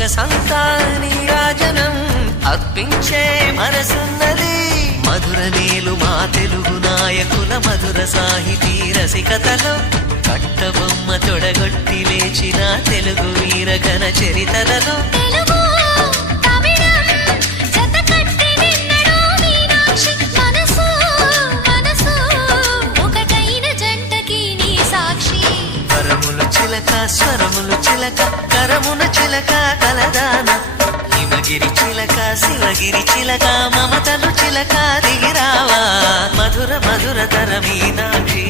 సొగసంతా నీరాజనం అర్పించే మనసున్నది. మధుర నీలు మా తెలుగు నాయకుల మధుర సాహితీ రసికతలో కట్టబొమ్మ తొడగొట్టి లేచిన తెలుగు వీరగణ చరితలలో స్వరములు చిలక కరమున చిలక కలదాన హిమగిరి చిలక శివగిరి చిలక మమతలు చిలక దిగిరావా మధుర మధుర తర మీనాక్షి.